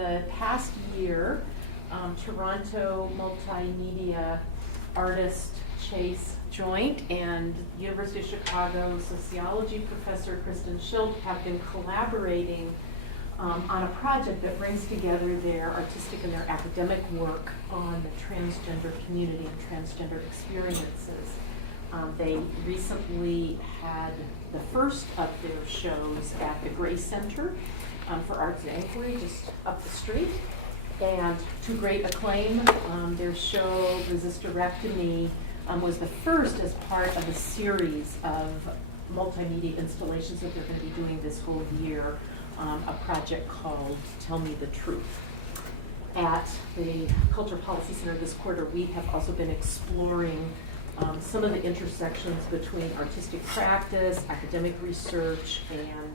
the past year, Toronto multimedia artist Chase Joynt and University of Chicago sociology professor Kristen Schilt have been collaborating on a project that brings together their artistic and their academic work on the transgender community and transgender experiences. They recently had the first of their shows at the Gray Center for Arts and Inquiry, just up the street, and to great acclaim. Their show, Resistorectomy, was the first as part of a series of multimedia installations that they're going to be doing this whole year, a project called Tell Me the Truth. At the Culture Policy Center this quarter, we have also been exploring some of the intersections between artistic practice, academic research, and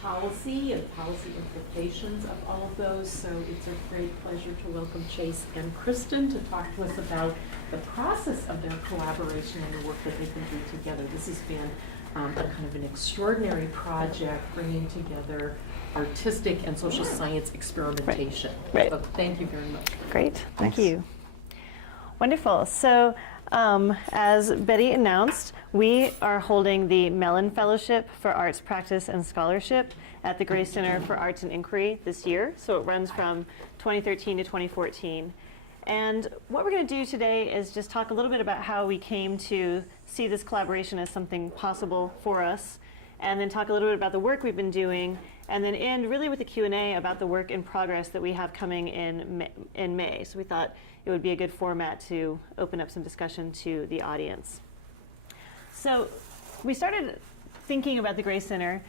policy implications of all of those. So it's a great pleasure to welcome Chase and Kristen to talk to us about the process of their collaboration and the work that they've been doing together. This has been a kind of an extraordinary project bringing together artistic and social science experimentation. Right. So thank you very much. Great, thank you. Wonderful. So as Betty announced, we are holding the Melon Fellowship for Arts Practice and Scholarship at the Gray Center for Arts and Inquiry this year. So it runs from 2013 to 2014. And what we're going to do today is just talk a little bit about how we came to see this collaboration as something possible for us, and then talk a little bit about the work we've been doing, and then end really with a Q&A about the work in progress that we have coming in May. So we thought it would be a good format to open up some discussion to the audience. So we started thinking about the Gray Center.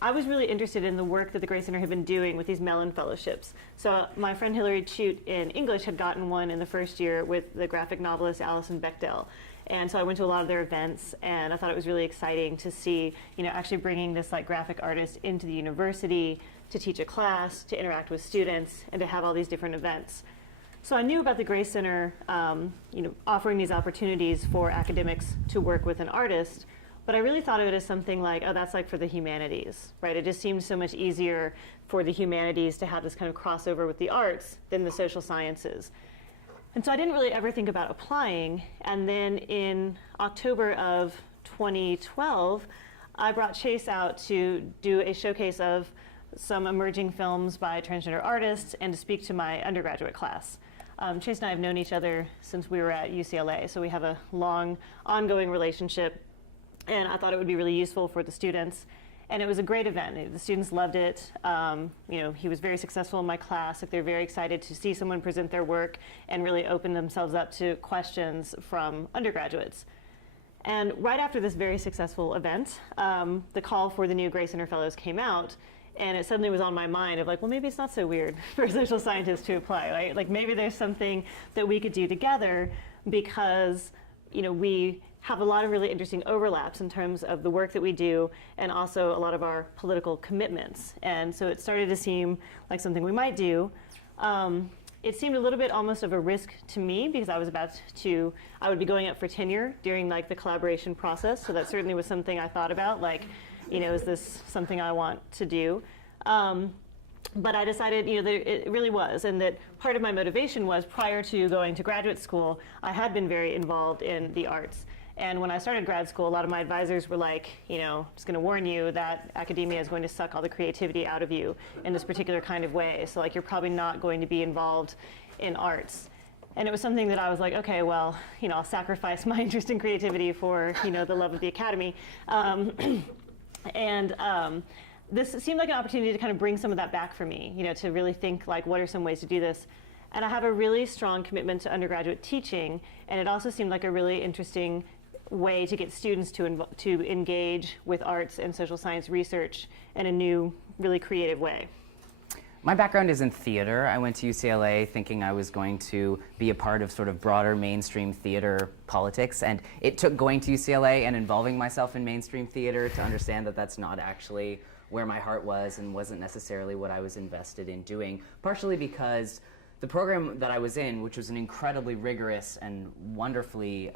I was really interested in the work that the Gray Center had been doing with these Melon Fellowships. So my friend Hilary Chute in English had gotten one in the first year with the graphic novelist Alison Bechdel. And so I went to a lot of their events, and I thought it was really exciting to see, actually bringing this like graphic artist into the university to teach a class, to interact with students, and to have all these different events. So I knew about the Gray Center, offering these opportunities for academics to work with an artist, but I really thought of it as something like, oh, that's like for the humanities, right? It just seemed so much easier for the humanities to have this kind of crossover with the arts than the social sciences. And so I didn't really ever think about applying. And then in October of 2012, I brought Chase out to do a showcase of some emerging films by transgender artists and to speak to my undergraduate class. Chase and I have known each other since we were at UCLA, so we have a long, ongoing relationship. And I thought it would be really useful for the students. And it was a great event. The students loved it. He was very successful in my class. They're very excited to see someone present their work and really open themselves up to questions from undergraduates. And right after this very successful event, the call for the new Gray Center Fellows came out. And it suddenly was on my mind of like, well, maybe it's not so weird for social scientists to apply, right? Like maybe there's something that we could do together because, we have a lot of really interesting overlaps in terms of the work that we do and also a lot of our political commitments. And so it started to seem like something we might do. It seemed a little bit almost of a risk to me because I would be going up for tenure during like the collaboration process. So that certainly was something I thought about, like, is this something I want to do? But I decided, that it really was, and that part of my motivation was prior to going to graduate school, I had been very involved in the arts. And when I started grad school, a lot of my advisors were like, just going to warn you that academia is going to suck all the creativity out of you in this particular kind of way. So like, you're probably not going to be involved in arts. And it was something that I was like, okay, well, I'll sacrifice my interest in creativity for, the love of the academy. This seemed like an opportunity to kind of bring some of that back for me, to really think like, what are some ways to do this? And I have a really strong commitment to undergraduate teaching, and it also seemed like a really interesting way to get students to engage with arts and social science research in a new, really creative way. My background is in theater. I went to UCLA thinking I was going to be a part of sort of broader mainstream theater politics, and it took going to UCLA and involving myself in mainstream theater to understand that that's not actually where my heart was and wasn't necessarily what I was invested in doing, partially because the program that I was in, which was an incredibly rigorous and wonderfully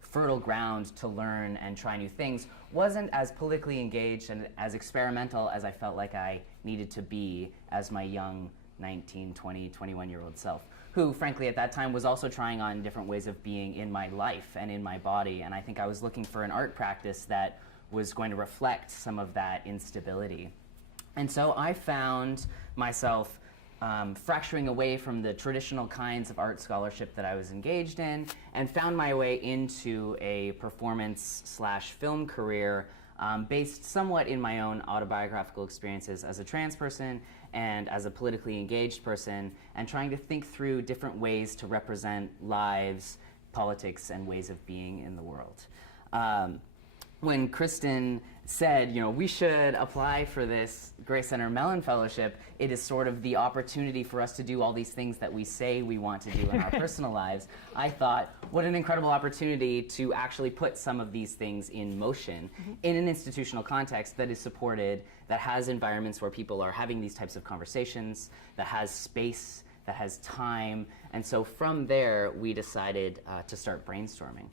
fertile ground to learn and try new things, wasn't as politically engaged and as experimental as I felt like I needed to be as my young 19, 20, 21-year-old self, who frankly at that time was also trying on different ways of being in my life and in my body. And I think I was looking for an art practice that was going to reflect some of that instability. And so I found myself fracturing away from the traditional kinds of art scholarship that I was engaged in, and found my way into a performance/film career based somewhat in my own autobiographical experiences as a trans person and as a politically engaged person, and trying to think through different ways to represent lives, politics, and ways of being in the world. When Kristen said, you know, we should apply for this Grace Center Melon Fellowship, it is sort of the opportunity for us to do all these things that we say we want to do in our personal lives. I thought, what an incredible opportunity to actually put some of these things in motion in an institutional context that is supported, that has environments where people are having these types of conversations, that has space, that has time. And so from there, we decided to start brainstorming.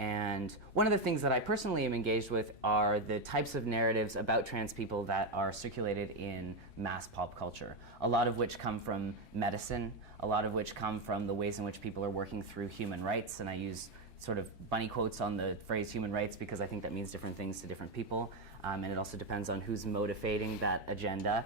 And one of the things that I personally am engaged with are the types of narratives about trans people that are circulated in mass pop culture, a lot of which come from medicine, a lot of which come from the ways in which people are working through human rights. And I use sort of bunny quotes on the phrase human rights because I think that means different things to different people. And it also depends on who's motivating that agenda,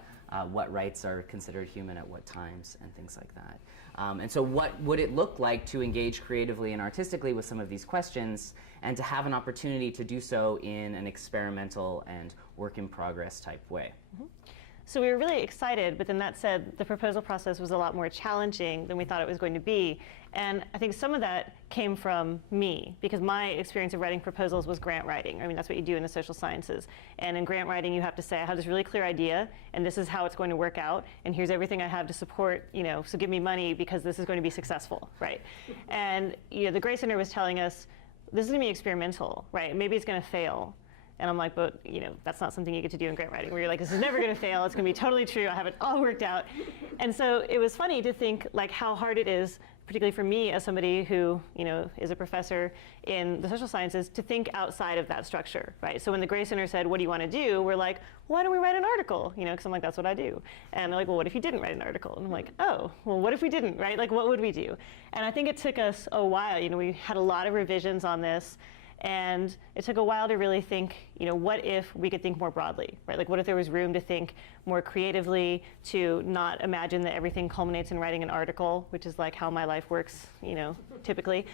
what rights are considered human at what times, and things like that. And so what would it look like to engage creatively and artistically with some of these questions, and to have an opportunity to do so in an experimental and work in progress type way? So we were really excited, but then that said, the proposal process was a lot more challenging than we thought it was going to be. And I think some of that came from me, because my experience of writing proposals was grant writing. I mean, that's what you do in the social sciences. And in grant writing, you have to say, I have this really clear idea, and this is how it's going to work out, and here's everything I have to support, you know, so give me money because this is going to be successful, right? And you know, the Grace Center was telling us, this is going to be experimental, right? Maybe it's going to fail. And I'm like, but you know, that's not something you get to do in grant writing, where you're like, this is never going to fail. It's going to be totally true. I have it all worked out. And so it was funny to think like how hard it is, particularly for me as somebody who, you know, is a professor in the social sciences, to think outside of that structure, right? So when the Grace Center said, what do you want to do? We're like, why don't we write an article? You know, because I'm like, that's what I do. And they're like, well, what if you didn't write an article? And I'm like, oh, well, what if we didn't, right? Like, what would we do? And I think it took us a while. You know, we had a lot of revisions on this. And it took a while to really think, you know, what if we could think more broadly, right? Like, what if there was room to think more creatively, to not imagine that everything culminates in writing an article, which is like how my life works, you know, typically.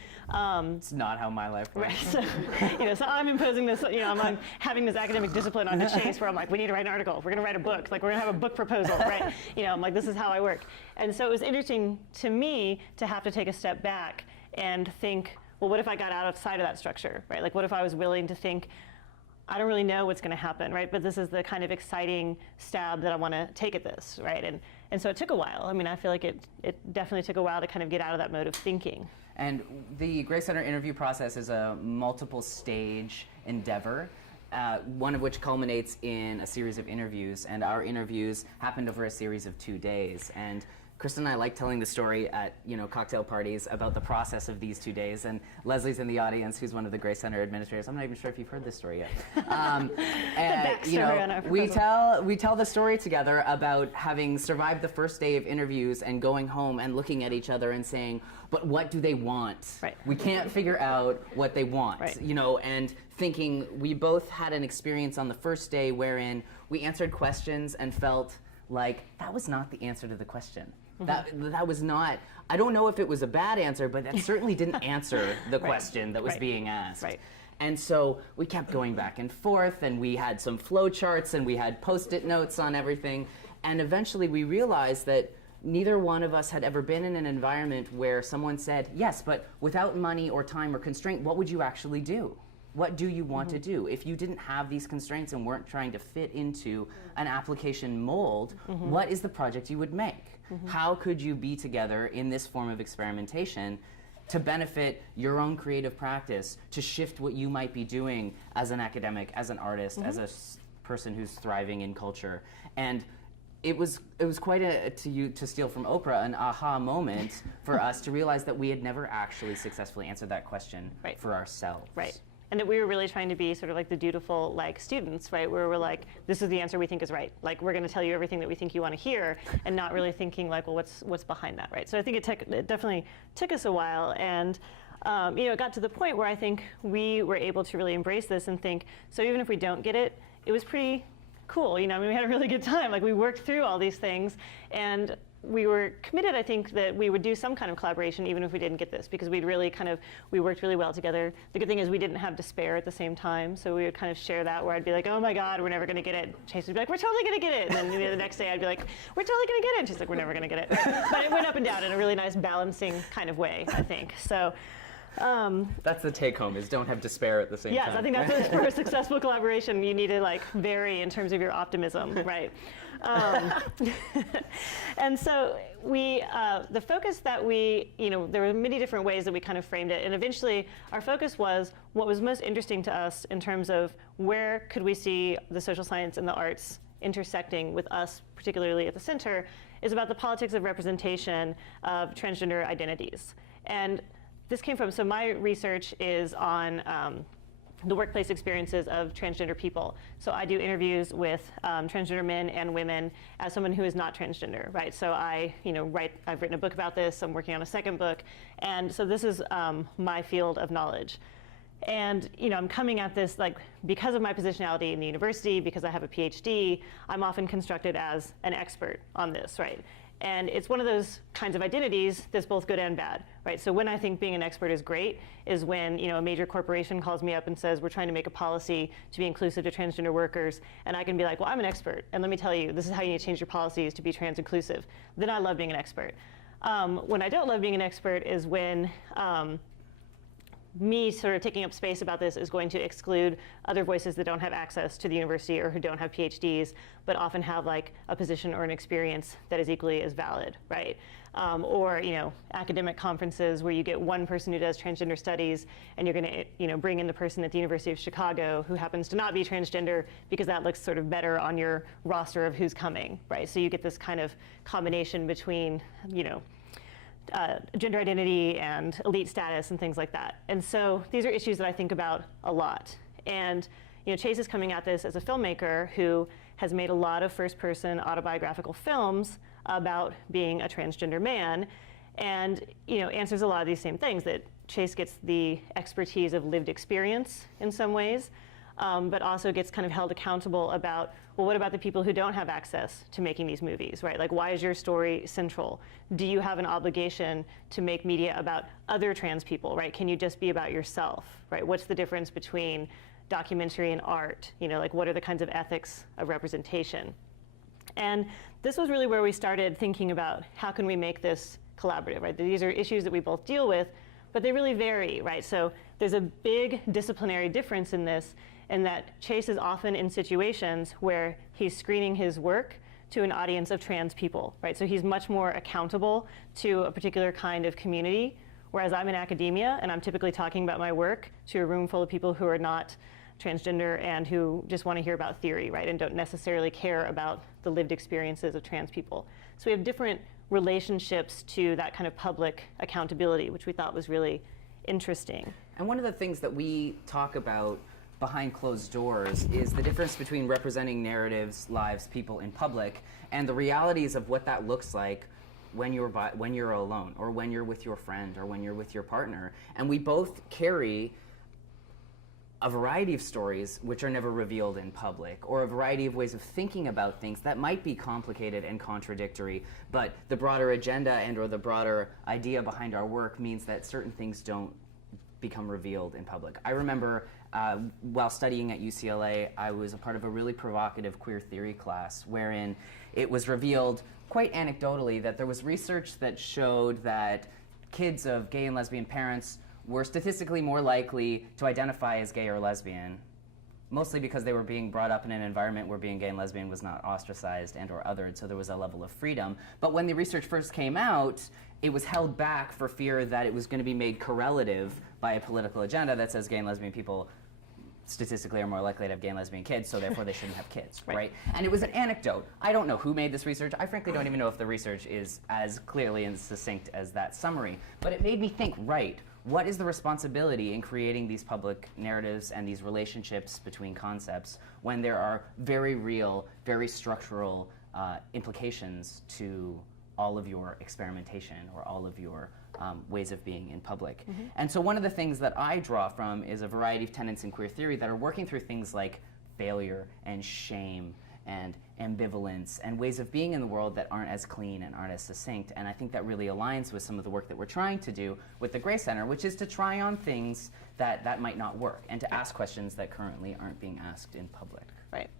It's not how my life works. Right, so, you know, so I'm imposing this, you know, I'm having this academic discipline onto Chase where I'm like, we need to write an article. We're going to write a book. Like, we're going to have a book proposal, right? You know, I'm like, this is how I work. And so it was interesting to me to have to take a step back and think, well, what if I got outside of that structure, right? Like, what if I was willing to think, I don't really know what's going to happen, right? But this is the kind of exciting stab that I want to take at this, right? And so it took a while. I mean, I feel like it definitely took a while to kind of get out of that mode of thinking. And the Grace Center interview process is a multiple stage endeavor, one of which culminates in a series of interviews. And our interviews happened over a series of 2 days. And Kristen and I like telling the story at, you know, cocktail parties about the process of these 2 days. And Leslie's in the audience, who's one of the Grace Center administrators. I'm not even sure if you've heard this story yet. And you know, we tell the story together about having survived the first day of interviews and going home and looking at each other and saying, but what do they want? Right. We can't figure out what they want, right. You know, and thinking we both had an experience on the first day wherein we answered questions and felt like that was not the answer to the question. That was not, I don't know if it was a bad answer, but that certainly didn't answer the question that was being asked. Right. And so we kept going back and forth, and we had some flow charts, and we had Post-it notes on everything. And eventually we realized that neither one of us had ever been in an environment where someone said, yes, but without money or time or constraint, what would you actually do? What do you want to do? If you didn't have these constraints and weren't trying to fit into an application mold, what is the project you would make? How could you be together in this form of experimentation to benefit your own creative practice, to shift what you might be doing as an academic, as an artist, as a person who's thriving in culture? And it was quite to steal from Oprah, an aha moment for us to realize that we had never actually successfully answered that question for ourselves. Right. and that we were really trying to be sort of like the dutiful like students, right? Where we're like, this is the answer we think is right. Like, we're going to tell you everything that we think you want to hear, and not really thinking like, well, what's behind that, right? So I think it definitely took us a while, and it got to the point where I think we were able to really embrace this and think, so even if we don't get it, it was pretty cool. I mean, we had a really good time. Like, we worked through all these things, and we were committed, I think, that we would do some kind of collaboration even if we didn't get this, because we worked really well together. The good thing is we didn't have despair at the same time, so we would kind of share that, where I'd be like, oh my God, we're never gonna get it. Chase would be like, we're totally gonna get it. And then the next day I'd be like, we're totally gonna get it. And she's like, we're never gonna get it. But it went up and down in a really nice balancing kind of way, I think. So. That's the take home, is don't have despair at the same time. Yes, I think that's for a successful collaboration, you need to like vary in terms of your optimism, right? And so the focus that there were many different ways that we kind of framed it, and eventually our focus was what was most interesting to us in terms of where could we see the social science and the arts intersecting with us, particularly at the center, is about the politics of representation of transgender identities. And this came from, so my research is on the workplace experiences of transgender people. So I do interviews with transgender men and women as someone who is not transgender, right? So I've written a book about this, I'm working on a second book, and so this is my field of knowledge. And I'm coming at this because of my positionality in the university, because I have a PhD, I'm often constructed as an expert on this, right? And it's one of those kinds of identities that's both good and bad, right? So when I think being an expert is great is when a major corporation calls me up and says, we're trying to make a policy to be inclusive to transgender workers, and I can be like, well, I'm an expert, and let me tell you, this is how you need to change your policies to be trans inclusive. Then I love being an expert. When I don't love being an expert is when me sort of taking up space about this is going to exclude other voices that don't have access to the university or who don't have PhDs, but often have like a position or an experience that is equally as valid, right? Or academic conferences where you get one person who does transgender studies, and you're going to bring in the person at the University of Chicago who happens to not be transgender, because that looks sort of better on your roster of who's coming, right? So you get this kind of combination between gender identity and elite status and things like that. And so these are issues that I think about a lot. And Chase is coming at this as a filmmaker who has made a lot of first-person autobiographical films about being a transgender man, and answers a lot of these same things, that Chase gets the expertise of lived experience in some ways, but also gets kind of held accountable about, well, what about the people who don't have access to making these movies, right? Like, why is your story central? Do you have an obligation to make media about other trans people, right? Can you just be about yourself, right? What's the difference between documentary and art? What are the kinds of ethics of representation? And this was really where we started thinking about how can we make this collaborative, right? These are issues that we both deal with, but they really vary, right? So there's a big disciplinary difference in this, in that Chase is often in situations where he's screening his work to an audience of trans people, right? So he's much more accountable to a particular kind of community, whereas I'm in academia and I'm typically talking about my work to a room full of people who are not transgender and who just want to hear about theory, right? And don't necessarily care about the lived experiences of trans people. So we have different relationships to that kind of public accountability, which we thought was really interesting. And one of the things that we talk about behind closed doors is the difference between representing narratives, lives, people in public, and the realities of what that looks like when you're alone, or when you're with your friend, or when you're with your partner. And we both carry a variety of stories which are never revealed in public, or a variety of ways of thinking about things that might be complicated and contradictory, but the broader agenda and or the broader idea behind our work means that certain things don't become revealed in public. I remember while studying at UCLA, I was a part of a really provocative queer theory class wherein it was revealed quite anecdotally that there was research that showed that kids of gay and lesbian parents were statistically more likely to identify as gay or lesbian, mostly because they were being brought up in an environment where being gay and lesbian was not ostracized and or othered, so there was a level of freedom. But when the research first came out, it was held back for fear that it was going to be made correlative by a political agenda that says gay and lesbian people statistically are more likely to have gay and lesbian kids, so therefore they shouldn't have kids, right? And it was an anecdote. I don't know who made this research. I frankly don't even know if the research is as clearly and succinct as that summary. But it made me think, right, what is the responsibility in creating these public narratives and these relationships between concepts when there are very real, very structural implications to all of your experimentation or all of your ways of being in public. And so one of the things that I draw from is a variety of tenets in queer theory that are working through things like failure and shame and ambivalence and ways of being in the world that aren't as clean and aren't as succinct. And I think that really aligns with some of the work that we're trying to do with the Gray Center, which is to try on things that might not work and to ask questions that currently aren't being asked in public. Right.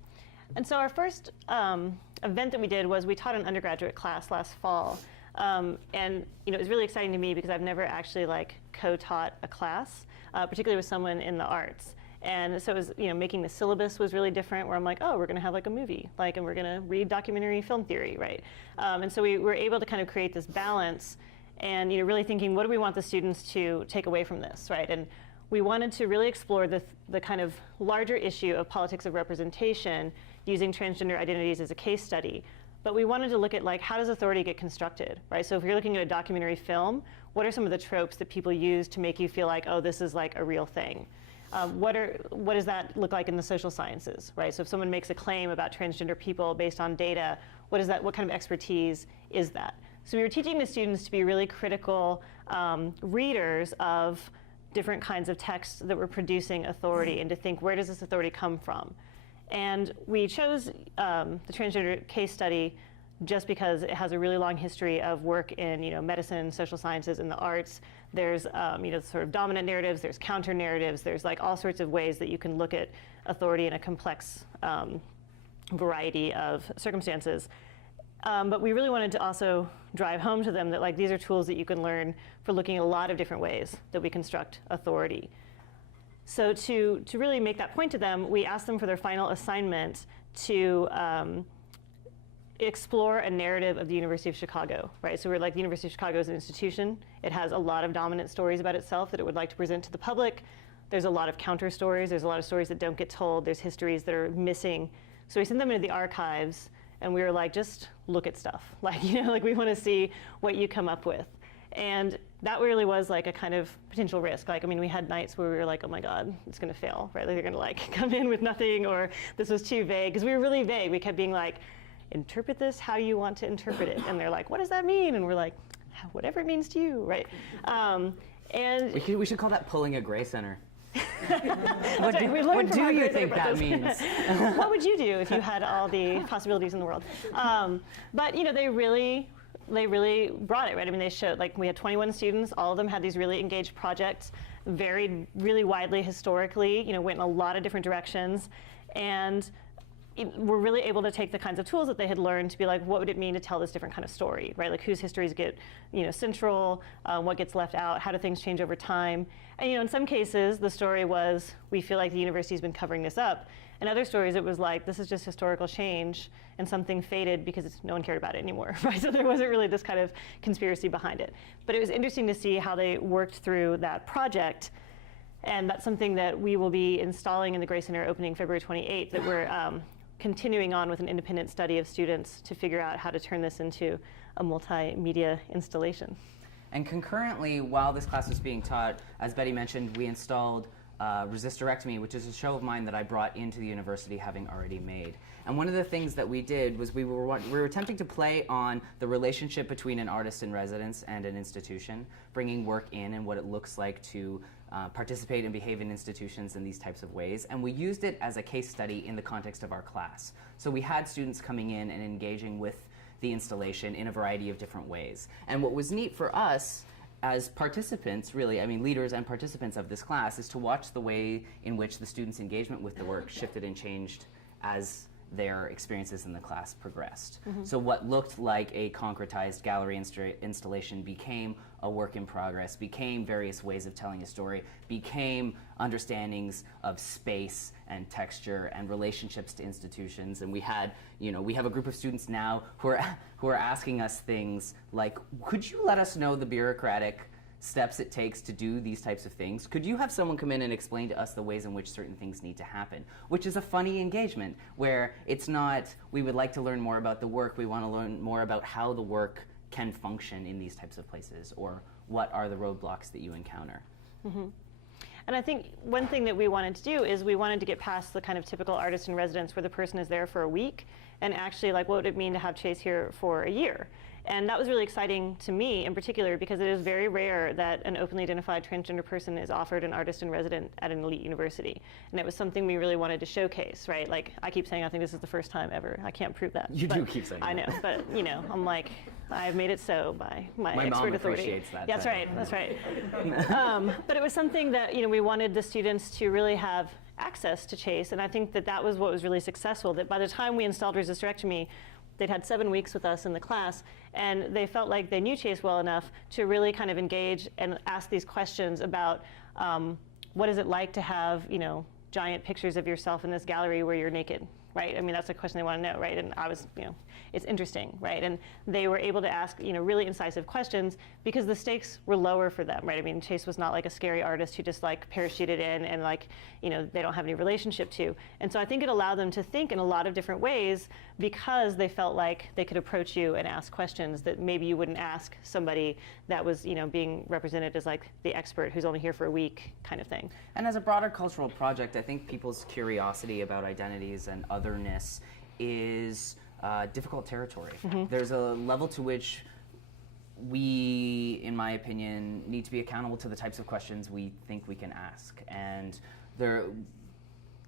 And so our first event that we did was we taught an undergraduate class last fall. And it was really exciting to me because I've never actually co-taught a class, particularly with someone in the arts. And so it was, making the syllabus was really different, where I'm like, oh, we're going to have a movie, and we're going to read documentary film theory, right? And so we were able to kind of create this balance and, really thinking, what do we want the students to take away from this, right? And we wanted to really explore the kind of larger issue of politics of representation using transgender identities as a case study. But we wanted to look at how does authority get constructed, right? So if you're looking at a documentary film, what are some of the tropes that people use to make you feel like, oh, this is a real thing? What does that look like in the social sciences, right? So if someone makes a claim about transgender people based on data, what kind of expertise is that? So we were teaching the students to be really critical readers of different kinds of texts that were producing authority and to think, where does this authority come from? And we chose the transgender case study just because it has a really long history of work in medicine, social sciences, and the arts. There's sort of dominant narratives, there's counter narratives, there's all sorts of ways that you can look at authority in a complex variety of circumstances. But we really wanted to also drive home to them that these are tools that you can learn for looking at a lot of different ways that we construct authority. So to really make that point to them, we asked them for their final assignment to explore a narrative of the University of Chicago, right? So we're the University of Chicago is an institution. It has a lot of dominant stories about itself that it would like to present to the public. There's a lot of counter stories. There's a lot of stories that don't get told. There's histories that are missing. So we sent them into the archives, and we were just look at stuff. We want to see what you come up with. And that really was a kind of potential risk. We had nights where we were like, oh my God, it's going to fail, right? They're going to come in with nothing, or this was too vague. Because we were really vague. We kept being interpret this how you want to interpret it. And they're like, what does that mean? And we're like, whatever it means to you, right? And we should call that pulling a Gray Center. what do you think that means? What would you do if you had all the possibilities in the world? But they really brought it, right? They showed, we had 21 students, all of them had these really engaged projects, varied really widely historically, went in a lot of different directions, and were really able to take the kinds of tools that they had learned to be what would it mean to tell this different kind of story, right? Whose histories get, central, what gets left out, how do things change over time? And, in some cases, the story was, we feel like the university's been covering this up. In other stories, it was this is just historical change, and something faded because no one cared about it anymore, right? So there wasn't really this kind of conspiracy behind it. But it was interesting to see how they worked through that project. And that's something that we will be installing in the Gray Center opening February 28th, that we're continuing on with an independent study of students to figure out how to turn this into a multimedia installation. And concurrently, while this class was being taught, as Betty mentioned, we installed Resisterectomy, which is a show of mine that I brought into the university having already made. And one of the things that we did was we were attempting to play on the relationship between an artist in residence and an institution, bringing work in and what it looks like to participate and behave in institutions in these types of ways. And we used it as a case study in the context of our class. So we had students coming in and engaging with the installation in a variety of different ways. And what was neat for us as participants, really, leaders and participants of this class, is to watch the way in which the students' engagement with the work shifted and changed as their experiences in the class progressed. Mm-hmm. So what looked like a concretized gallery installation became a work in progress, became various ways of telling a story, became understandings of space and texture and relationships to institutions. And we have a group of students now who are asking us things like, could you let us know the bureaucratic steps it takes to do these types of things? Could you have someone come in and explain to us the ways in which certain things need to happen? Which is a funny engagement, where it's not, we would like to learn more about the work, we want to learn more about how the work can function in these types of places, or what are the roadblocks that you encounter. And I think one thing that we wanted to do is we wanted to get past the kind of typical artist in residence where the person is there for a week and actually like what would it mean to have Chase here for a year. And that was really exciting to me in particular because it is very rare that an openly identified transgender person is offered an artist in residence at an elite university. And it was something we really wanted to showcase, right? Like I keep saying I think this is the first time ever. I can't prove that. You do keep saying that. I know, but you know, I'm like, I've made it so by my expert mom authority. Appreciates that. Yeah, that's right, that's right. But it was something that, you know, we wanted the students to really have access to Chase, and I think that that was what was really successful, that by the time we installed resistherectomy, they'd had 7 weeks with us in the class, and they felt like they knew Chase well enough to really kind of engage and ask these questions about what is it like to have, you know, giant pictures of yourself in this gallery where you're naked, right? I mean, that's a question they want to know, right? And I was, you know, it's interesting, right? And they were able to ask, you know, really incisive questions because the stakes were lower for them, right? I mean, Chase was not like a scary artist who just like parachuted in and like, you know, they don't have any relationship to. And so I think it allowed them to think in a lot of different ways because they felt like they could approach you and ask questions that maybe you wouldn't ask somebody that was, you know, being represented as like the expert who's only here for a week kind of thing. And as a broader cultural project, I think people's curiosity about identities and otherness is difficult territory. There's a level to which we, in my opinion, need to be accountable to the types of questions we think we can ask. And the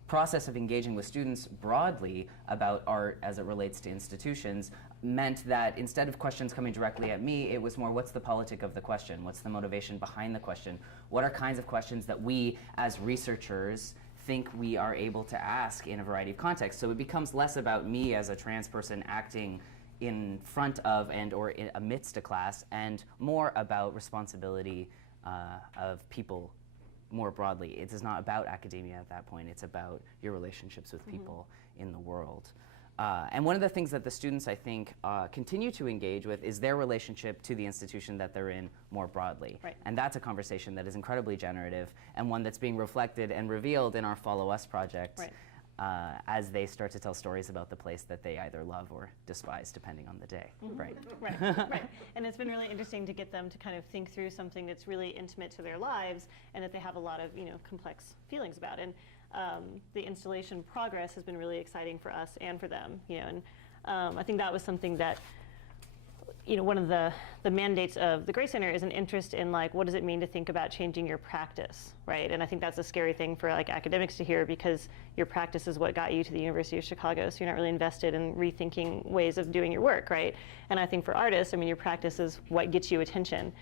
process of engaging with students broadly about art as it relates to institutions meant that instead of questions coming directly at me, it was more, what's the politic of the question? What's the motivation behind the question? What are kinds of questions that we, as researchers, think we are able to ask in a variety of contexts? So it becomes less about me as a trans person acting in front of and or amidst a class, and more about responsibility of people more broadly. It is not about academia at that point. It's about your relationships with people in the world. And one of the things that the students, I think, continue to engage with is their relationship to the institution that they're in more broadly. Right. And that's a conversation that is incredibly generative and one that's being reflected and revealed in our Follow Us project. Right. As they start to tell stories about the place that they either love or despise, depending on the day. Right. Right, right. And it's been really interesting to get them to kind of think through something that's really intimate to their lives and that they have a lot of, you know, complex feelings about. And the installation progress has been really exciting for us and for them, you know. And I think that was something that, you know, one of the mandates of the Gray Center is an interest in like, what does it mean to think about changing your practice, right? And I think that's a scary thing for like academics to hear because your practice is what got you to the University of Chicago, so you're not really invested in rethinking ways of doing your work, right? And I think for artists, I mean, your practice is what gets you attention.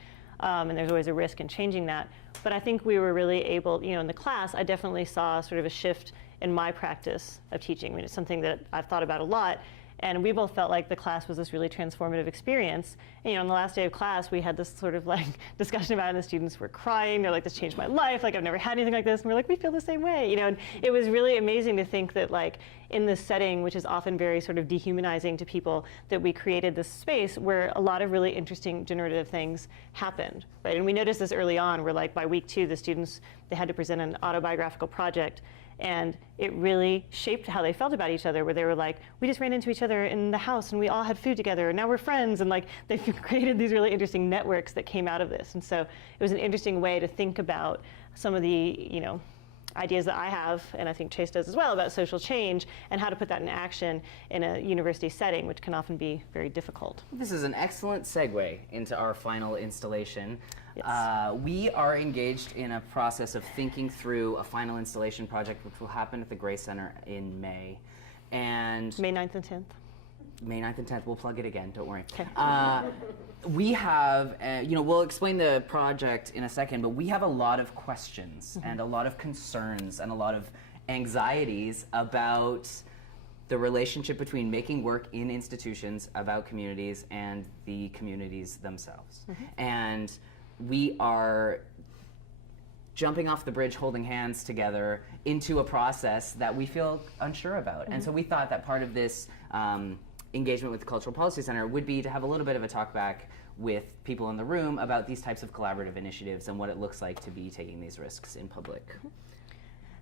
And there's always a risk in changing that. But I think we were really able, you know, in the class, I definitely saw sort of a shift in my practice of teaching. I mean, it's something that I've thought about a lot. And we both felt like the class was this really transformative experience. And, you know, on the last day of class, we had this sort of like discussion about it, and the students were crying. They're like, this changed my life. Like, I've never had anything like this. And we're like, we feel the same way, you know. And it was really amazing to think that, like, in this setting, which is often very sort of dehumanizing to people, that we created this space where a lot of really interesting generative things happened, right? And we noticed this early on, where like by week 2, the students, they had to present an autobiographical project. And it really shaped how they felt about each other, where they were like, we just ran into each other in the house and we all had food together and now we're friends. And like, they created these really interesting networks that came out of this. And so it was an interesting way to think about some of the, you know, ideas that I have, and I think Chase does as well, about social change and how to put that in action in a university setting, which can often be very difficult. This is an excellent segue into our final installation. Yes. We are engaged in a process of thinking through a final installation project which will happen at the Gray Center in May. And May 9th and 10th. May 9th and 10th, we'll plug it again, don't worry. Okay. We have, you know, we'll explain the project in a second, but we have a lot of questions and a lot of concerns and a lot of anxieties about the relationship between making work in institutions about communities and the communities themselves. And we are jumping off the bridge, holding hands together into a process that we feel unsure about. And so we thought that part of this engagement with the Cultural Policy Center would be to have a little bit of a talk back with people in the room about these types of collaborative initiatives and what it looks like to be taking these risks in public.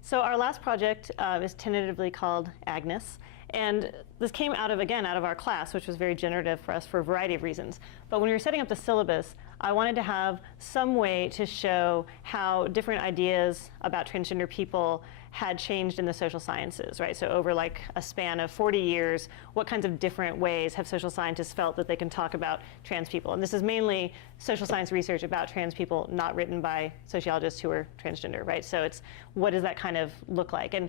So our last project is tentatively called Agnes. And this came out of, again, out of our class, which was very generative for us for a variety of reasons. But when we were setting up the syllabus, I wanted to have some way to show how different ideas about transgender people had changed in the social sciences, right? So over like a span of 40 years, what kinds of different ways have social scientists felt that they can talk about trans people? And this is mainly social science research about trans people, not written by sociologists who are transgender, right? So it's, what does that kind of look like? And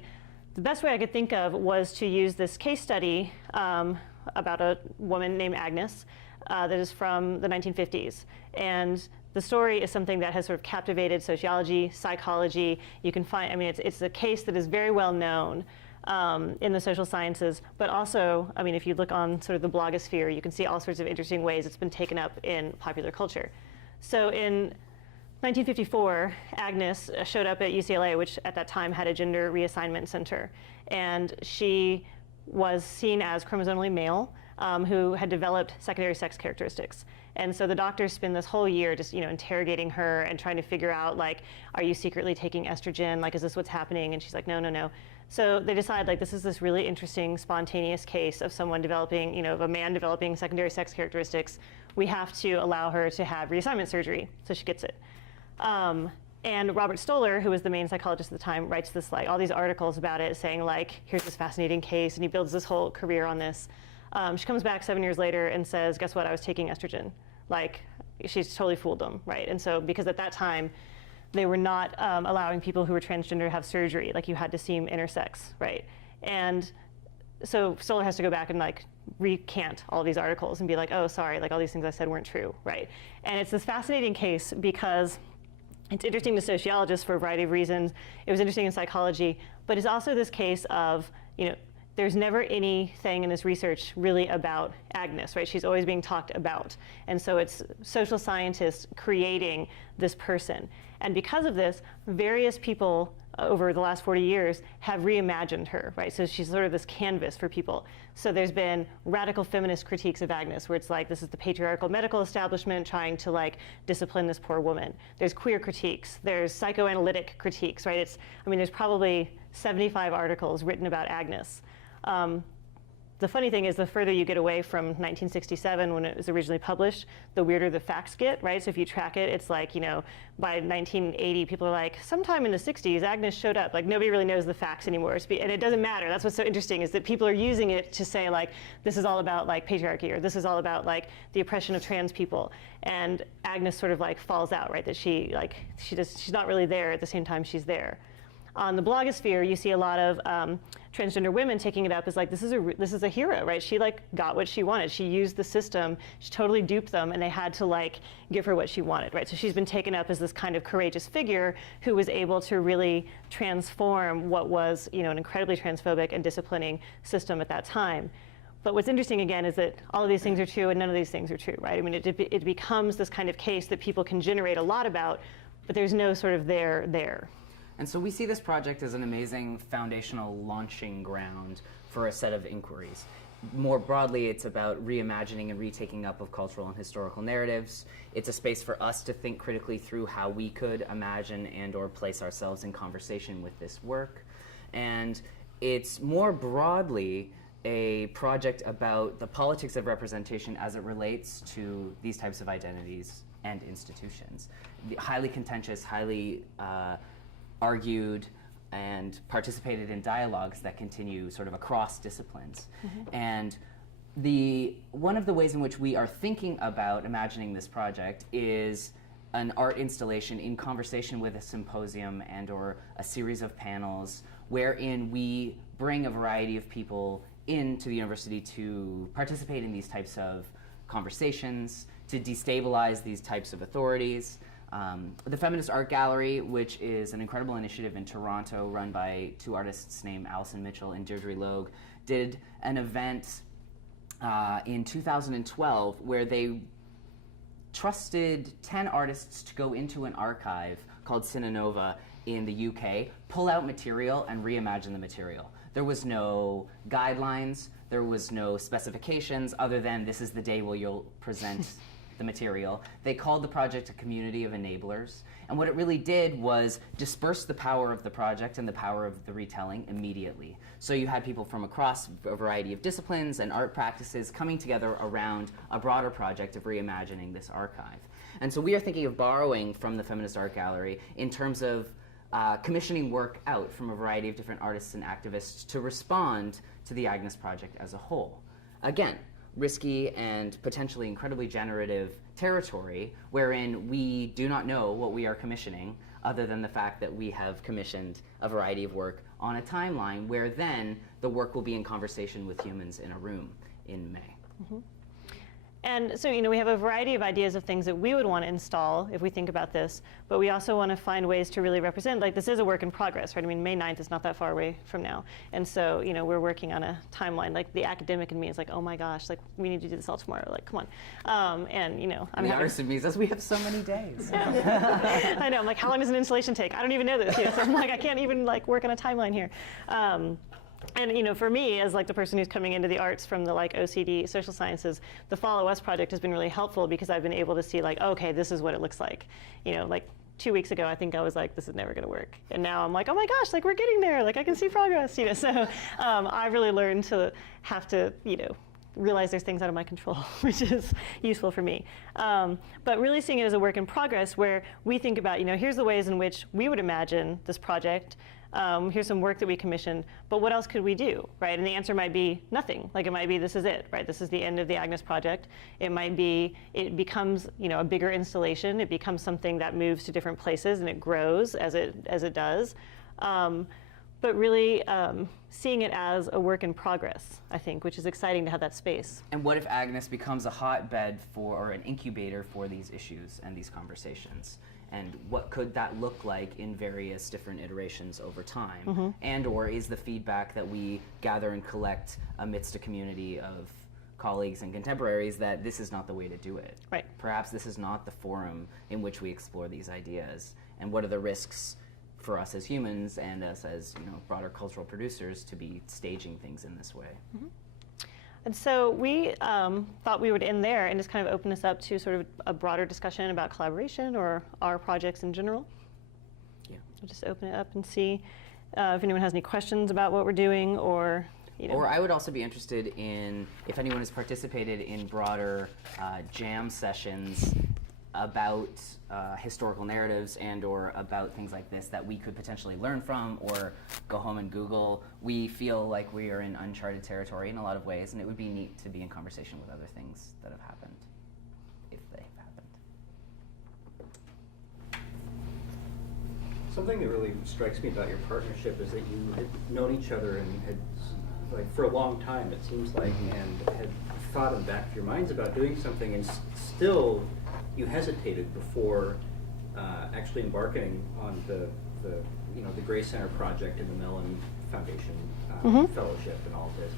the best way I could think of was to use this case study about a woman named Agnes that is from the 1950s. And the story is something that has sort of captivated sociology, psychology. You can find, I mean, it's a case that is very well known in the social sciences, but also, I mean, if you look on sort of the blogosphere, you can see all sorts of interesting ways it's been taken up in popular culture. So in 1954, Agnes showed up at UCLA, which at that time had a gender reassignment center. And she was seen as chromosomally male, who had developed secondary sex characteristics. And so the doctors spend this whole year just, interrogating her and trying to figure out, like, are you secretly taking estrogen? Like, is this what's happening? And she's like, no, no, no. So they decide, like, this is this really interesting, spontaneous case of someone developing, of a man developing secondary sex characteristics. We have to allow her to have reassignment surgery. So she gets it. And Robert Stoller, who was the main psychologist at the time, writes this, like, all these articles about it, saying, like, here's this fascinating case, and he builds this whole career on this. She comes back 7 years later and says, guess what, I was taking estrogen. Like, she's totally fooled them, right? And so, because at that time, they were not allowing people who were transgender to have surgery, like you had to seem intersex, right? And so Stoller has to go back and, like, recant all these articles and be like, oh, sorry, like, all these things I said weren't true, right? And it's this fascinating case because it's interesting to sociologists for a variety of reasons. It was interesting in psychology, but it's also this case of, there's never anything in this research really about Agnes, right? She's always being talked about. And so it's social scientists creating this person. And because of this, various people over the last 40 years have reimagined her, right? So she's sort of this canvas for people. So there's been radical feminist critiques of Agnes, where it's like, this is the patriarchal medical establishment trying to, like, discipline this poor woman. There's queer critiques. There's psychoanalytic critiques, right? There's probably 75 articles written about Agnes. The funny thing is, the further you get away from 1967, when it was originally published, the weirder the facts get, right? So if you track it, it's like, by 1980, people are like, sometime in the 60s, Agnes showed up. Like, nobody really knows the facts anymore. And it doesn't matter. That's what's so interesting, is that people are using it to say, like, this is all about, like, patriarchy, or this is all about, like, the oppression of trans people. And Agnes sort of, like, falls out, right? That she's not really there at the same time she's there. On the blogosphere, you see a lot of transgender women taking it up as, like, this is a hero, right? She, like, got what she wanted. She used the system. She totally duped them, and they had to, like, give her what she wanted, right? So she's been taken up as this kind of courageous figure who was able to really transform what was, an incredibly transphobic and disciplining system at that time. But what's interesting, again, is that all of these things are true and none of these things are true, right? It becomes this kind of case that people can generate a lot about, but there's no sort of there. And so we see this project as an amazing foundational launching ground for a set of inquiries. More broadly, it's about reimagining and retaking up of cultural and historical narratives. It's a space for us to think critically through how we could imagine and or place ourselves in conversation with this work. And it's more broadly a project about the politics of representation as it relates to these types of identities and institutions. Highly contentious, highly argued and participated in dialogues that continue sort of across disciplines. Mm-hmm. And one of the ways in which we are thinking about imagining this project is an art installation in conversation with a symposium and or a series of panels wherein we bring a variety of people into the university to participate in these types of conversations, to destabilize these types of authorities. The Feminist Art Gallery, which is an incredible initiative in Toronto run by two artists named Alison Mitchell and Deirdre Logue, did an event in 2012 where they trusted 10 artists to go into an archive called Cinenova in the UK, pull out material and reimagine the material. There was no guidelines, there was no specifications other than this is the day where you'll present the material. They called the project a community of enablers. And what it really did was disperse the power of the project and the power of the retelling immediately. So you had people from across a variety of disciplines and art practices coming together around a broader project of reimagining this archive. And so we are thinking of borrowing from the Feminist Art Gallery in terms of commissioning work out from a variety of different artists and activists to respond to the Agnes project as a whole. Again, risky and potentially incredibly generative territory wherein we do not know what we are commissioning other than the fact that we have commissioned a variety of work on a timeline where then the work will be in conversation with humans in a room in May. Mm-hmm. And so, we have a variety of ideas of things that we would want to install if we think about this, but we also want to find ways to really represent, like this is a work in progress, right? I mean, May 9th is not that far away from now. And so, we're working on a timeline. Like the academic in me is like, oh my gosh, like we need to do this all tomorrow, like come on. And the artist in me says, we have so many days. I know, I'm like, how long does an installation take? I don't even know this. So I'm like, I can't even like work on a timeline here. And for me, as like the person who's coming into the arts from the like OCD social sciences, the Follow Us project has been really helpful because I've been able to see like, okay, this is what it looks like. Like 2 weeks ago, I think I was like, this is never going to work. And now I'm like, oh my gosh, like we're getting there. Like I can see progress. So I've really learned to have to, realize there's things out of my control, which is useful for me. But really seeing it as a work in progress where we think about, here's the ways in which we would imagine this project. Here's some work that we commissioned, but what else could we do, right? And the answer might be nothing. Like it might be, this is it, right? This is the end of the Agnes project. It might be, it becomes, a bigger installation. It becomes something that moves to different places and it grows as it does. But really seeing it as a work in progress, I think, which is exciting to have that space. And what if Agnes becomes a hotbed or an incubator for these issues and these conversations? And what could that look like in various different iterations over time? Mm-hmm. And or is the feedback that we gather and collect amidst a community of colleagues and contemporaries that this is not the way to do it? Right. Perhaps this is not the forum in which we explore these ideas. And what are the risks for us as humans and us as broader cultural producers to be staging things in this way? Mm-hmm. And so we thought we would end there and just kind of open this up to sort of a broader discussion about collaboration or our projects in general. Yeah. We'll just open it up and see if anyone has any questions about what we're doing or, Or I would also be interested in if anyone has participated in broader jam sessions about historical narratives and or about things like this that we could potentially learn from or go home and Google. We feel like we are in uncharted territory in a lot of ways, and it would be neat to be in conversation with other things that have happened, if they have happened. Something that really strikes me about your partnership is that you had known each other and had, like, for a long time, it seems like, and had thought in the back of your minds about doing something, and still you hesitated before actually embarking on the Gray Center project and the Melon Foundation Fellowship and all of this.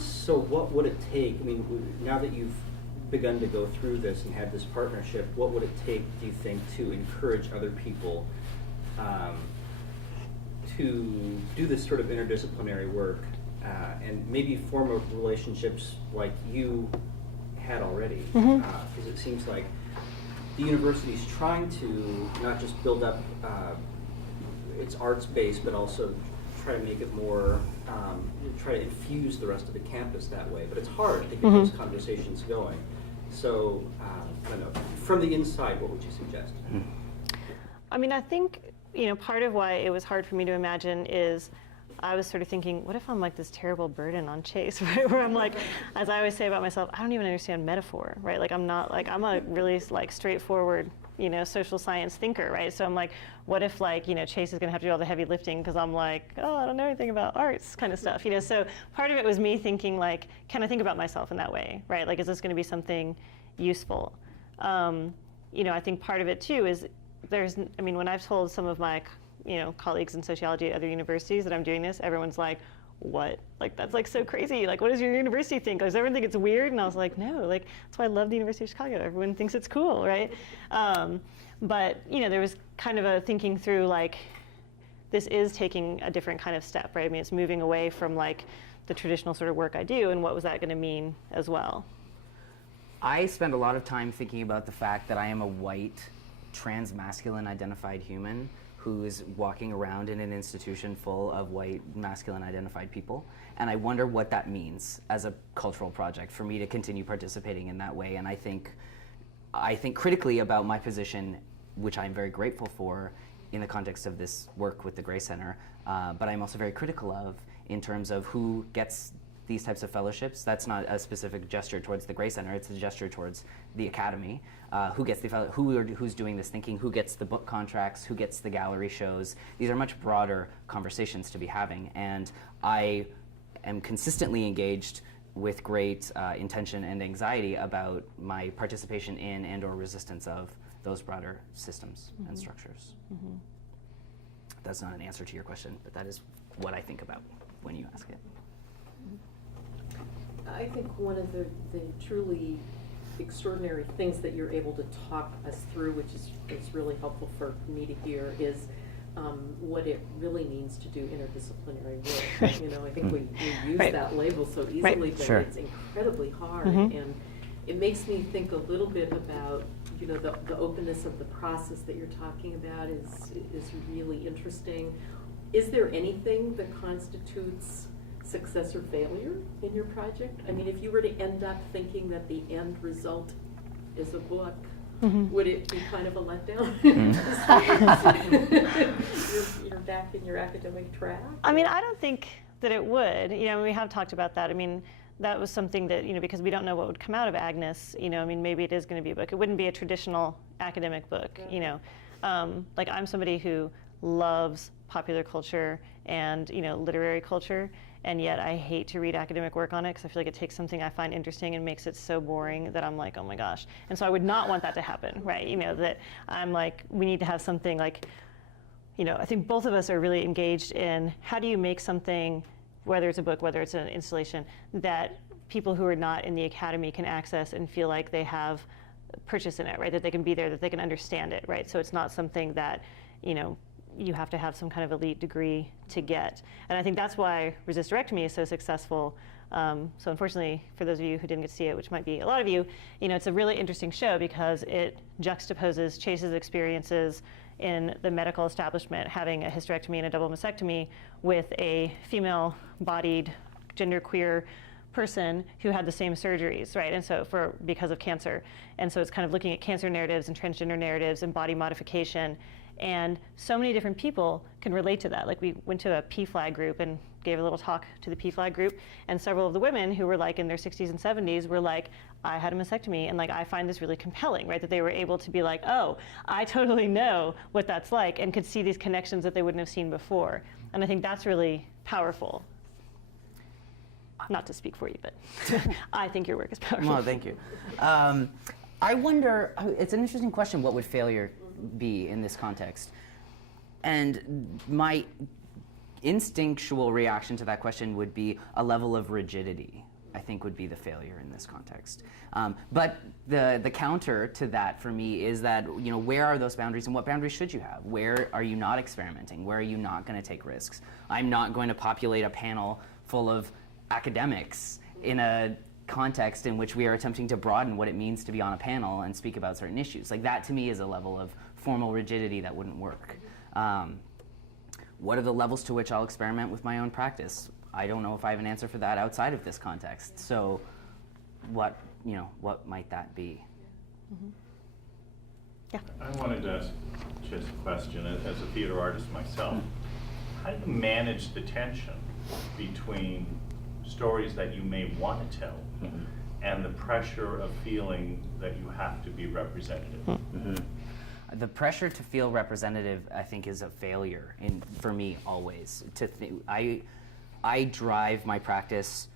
So what would it take? I mean, now that you've begun to go through this and had this partnership, what would it take, do you think, to encourage other people to do this sort of interdisciplinary work and maybe form relationships like you had already? Because it seems like the university's trying to not just build up its arts base, but also try to make it more, try to infuse the rest of the campus that way. But it's hard to get those conversations going. So, I don't know, from the inside, what would you suggest? I mean, I think, part of why it was hard for me to imagine is I was sort of thinking, what if I'm like this terrible burden on Chase, right? Where I'm like, as I always say about myself, I don't even understand metaphor, right? Like I'm a really like straightforward, social science thinker, right? So I'm like, what if like, Chase is gonna have to do all the heavy lifting because I'm like, oh, I don't know anything about arts kind of stuff, So part of it was me thinking like, can I think about myself in that way, right? Like, is this gonna be something useful? I think part of it too is when I've told some of my colleagues in sociology at other universities that I'm doing this, everyone's like, what? Like, that's like so crazy. Like, what does your university think? Does everyone think it's weird? And I was like, no, like, that's why I love the University of Chicago. Everyone thinks it's cool, right? But, there was kind of a thinking through, like, this is taking a different kind of step, right? I mean, it's moving away from, like, the traditional sort of work I do, and what was that going to mean as well? I spend a lot of time thinking about the fact that I am a white, trans-masculine identified human who is walking around in an institution full of white, masculine identified people. And I wonder what that means as a cultural project for me to continue participating in that way. And I think critically about my position, which I'm very grateful for in the context of this work with the Gray Center, but I'm also very critical of in terms of who gets these types of fellowships. That's not a specific gesture towards the Gray Center, it's a gesture towards the Academy. Who gets the who's doing this thinking, who gets the book contracts, who gets the gallery shows. These are much broader conversations to be having, and I am consistently engaged with great intention and anxiety about my participation in and or resistance of those broader systems and structures. That's not an answer to your question, but that is what I think about when you ask it. I think one of the truly extraordinary things that you're able to talk us through, which is really helpful for me to hear, is what it really means to do interdisciplinary work. You know, I think we use that label so easily, but it's incredibly hard. And it makes me think a little bit about, you know, the openness of the process that you're talking about is really interesting. Is there anything that constitutes success or failure in your project? I mean, if you were to end up thinking that the end result is a book, would it be kind of a letdown? You're back in your academic track? I mean, I don't think that it would. You know, we have talked about that. I mean, that was something that, you know, because we don't know what would come out of Agnes, you know, I mean, maybe it is going to be a book. It wouldn't be a traditional academic book, you know. Like, I'm somebody who loves popular culture and, you know, literary culture, and yet I hate to read academic work on it because I feel like it takes something I find interesting and makes it so boring that I'm like, oh my gosh. And so I would not want that to happen, right? You know, that I'm like, we need to have something like, you know, I think both of us are really engaged in how do you make something, whether it's a book, whether it's an installation, that people who are not in the academy can access and feel like they have purchase in it, right? That they can be there, that they can understand it, right? So it's not something that, you know, you have to have some kind of elite degree to get. And I think that's why Resisterectomy is so successful. So unfortunately, for those of you who didn't get to see it, which might be a lot of you, you know, it's a really interesting show because it juxtaposes Chase's experiences in the medical establishment, having a hysterectomy and a double mastectomy, with a female-bodied, genderqueer person who had the same surgeries, right? And so because of cancer. And so it's kind of looking at cancer narratives and transgender narratives and body modification. And so many different people can relate to that. Like, we went to a PFLAG group and gave a little talk to the PFLAG group, and several of the women who were like in their 60s and 70s were like, I had a mastectomy, and like, I find this really compelling, right? That they were able to be like, oh, I totally know what that's like, and could see these connections that they wouldn't have seen before. And I think that's really powerful. Not to speak for you, but I think your work is powerful. Well, thank you. I wonder, it's an interesting question, what would failure be in this context? And my instinctual reaction to that question would be a level of rigidity, I think, would be the failure in this context. But the counter to that for me is that, you know, where are those boundaries and what boundaries should you have? Where are you not experimenting? Where are you not going to take risks? I'm not going to populate a panel full of academics in a context in which we are attempting to broaden what it means to be on a panel and speak about certain issues. Like, that to me is a level of formal rigidity that wouldn't work. What are the levels to which I'll experiment with my own practice? I don't know if I have an answer for that outside of this context. So what might that be? Yeah. I wanted to ask Chase a question. As a theater artist myself, how do you manage the tension between stories that you may want to tell and the pressure of feeling that you have to be representative? The pressure to feel representative, I think, is a failure for me always. I drive my practice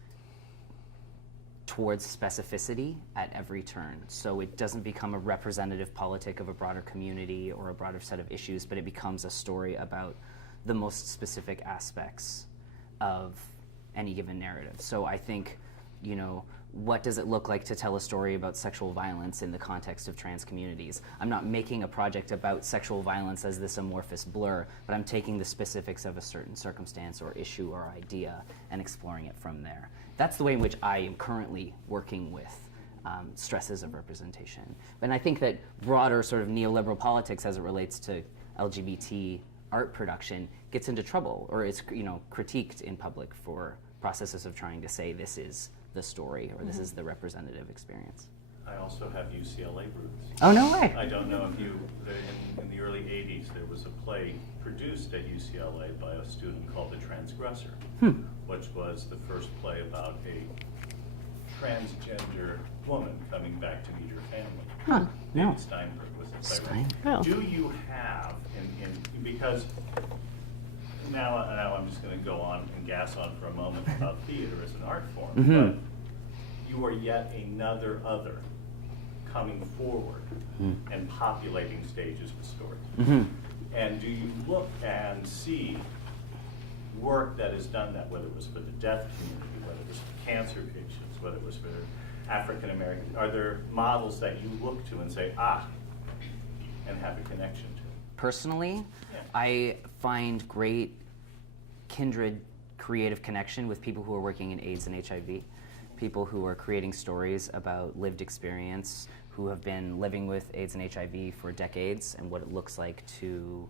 towards specificity at every turn, so it doesn't become a representative politic of a broader community or a broader set of issues, but it becomes a story about the most specific aspects of any given narrative. So I think, you know, what does it look like to tell a story about sexual violence in the context of trans communities? I'm not making a project about sexual violence as this amorphous blur, but I'm taking the specifics of a certain circumstance or issue or idea and exploring it from there. That's the way in which I am currently working with stresses of representation. And I think that broader sort of neoliberal politics as it relates to LGBT art production gets into trouble, or is critiqued in public for processes of trying to say this is the story or this is the representative experience. I also have UCLA roots. Oh, no way. I don't know if in the early 80s, there was a play produced at UCLA by a student called The Transgressor, which was the first play about a transgender woman coming back to meet her family. Huh. No. David Steinberg was the playwright. Oh. Do you have, because now I'm just going to go on and gas on for a moment about theater as an art form, but you are yet another other coming forward and populating stages with stories. And do you look and see work that is done that, whether it was for the deaf community, whether it was for cancer patients, whether it was for African Americans, are there models that you look to and say, and have a connection to? Personally, Yeah. I find great kindred creative connection with people who are working in AIDS and HIV, people who are creating stories about lived experience, who have been living with AIDS and HIV for decades, and what it looks like to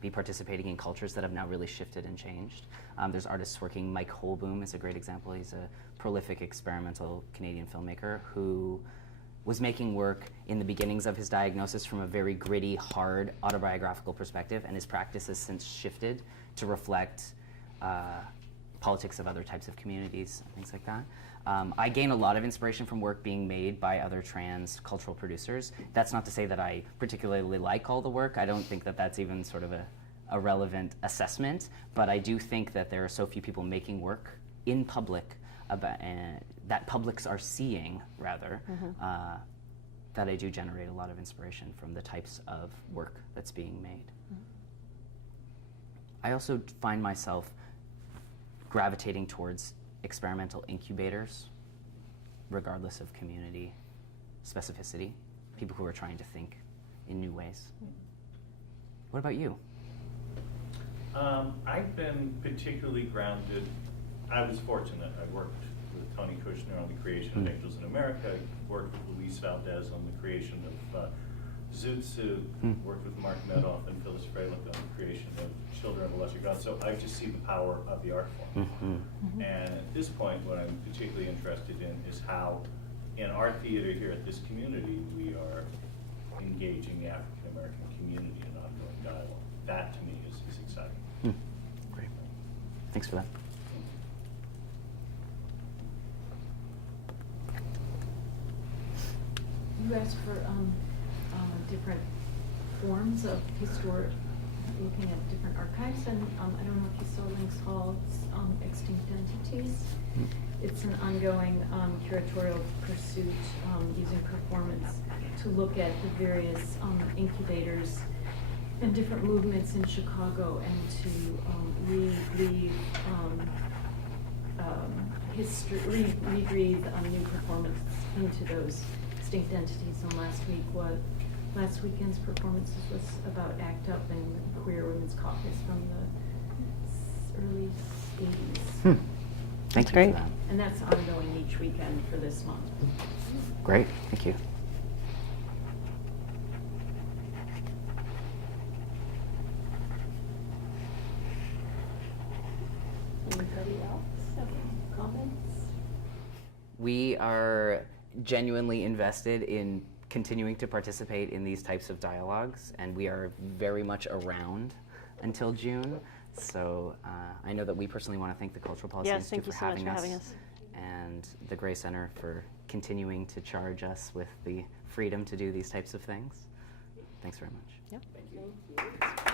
be participating in cultures that have now really shifted and changed. There's artists working. Mike Holboom is a great example. He's a prolific experimental Canadian filmmaker who was making work in the beginnings of his diagnosis from a very gritty, hard, autobiographical perspective, and his practice has since shifted to reflect politics of other types of communities, things like that. I gain a lot of inspiration from work being made by other trans cultural producers. That's not to say that I particularly like all the work. I don't think that that's even sort of a relevant assessment, but I do think that there are so few people making work in public about, that publics are seeing, rather, that I do generate a lot of inspiration from the types of work that's being made. I also find myself gravitating towards experimental incubators, regardless of community specificity, people who are trying to think in new ways. What about you? I've been particularly grounded. I was fortunate. I worked with Tony Kushner on the creation of Angels in America. I worked with Luis Valdez on the creation of Zoot Suit. Worked with Mark Medoff and Phyllis Fralick on the creation of Children of a Lesser God. So I just see the power of the art form. And at this point, what I'm particularly interested in is how, in our theater here at this community, we are engaging the African American community in ongoing dialogue. That, to me, is exciting. Great. Thanks for that. You asked for different forms of looking at different archives, and I don't know if you saw links called Extinct Entities. It's an ongoing curatorial pursuit using performance to look at the various incubators and different movements in Chicago, and to rebreathe new performance into those extinct entities. And last weekend's performances was about ACT UP and the Queer Women's Caucus from the early 80s. Thank you great. for that. And that's ongoing each weekend for this month. Great, thank you. Anybody else have any comments? We are genuinely invested in continuing to participate in these types of dialogues, and we are very much around until June. So I know that we personally want to thank the Cultural Policy Yes, thank Institute you for so much having for us, having us. and the Gray Center for continuing to charge us with the freedom to do these types of things. Thanks very much. Yep. Thank you. Thank you.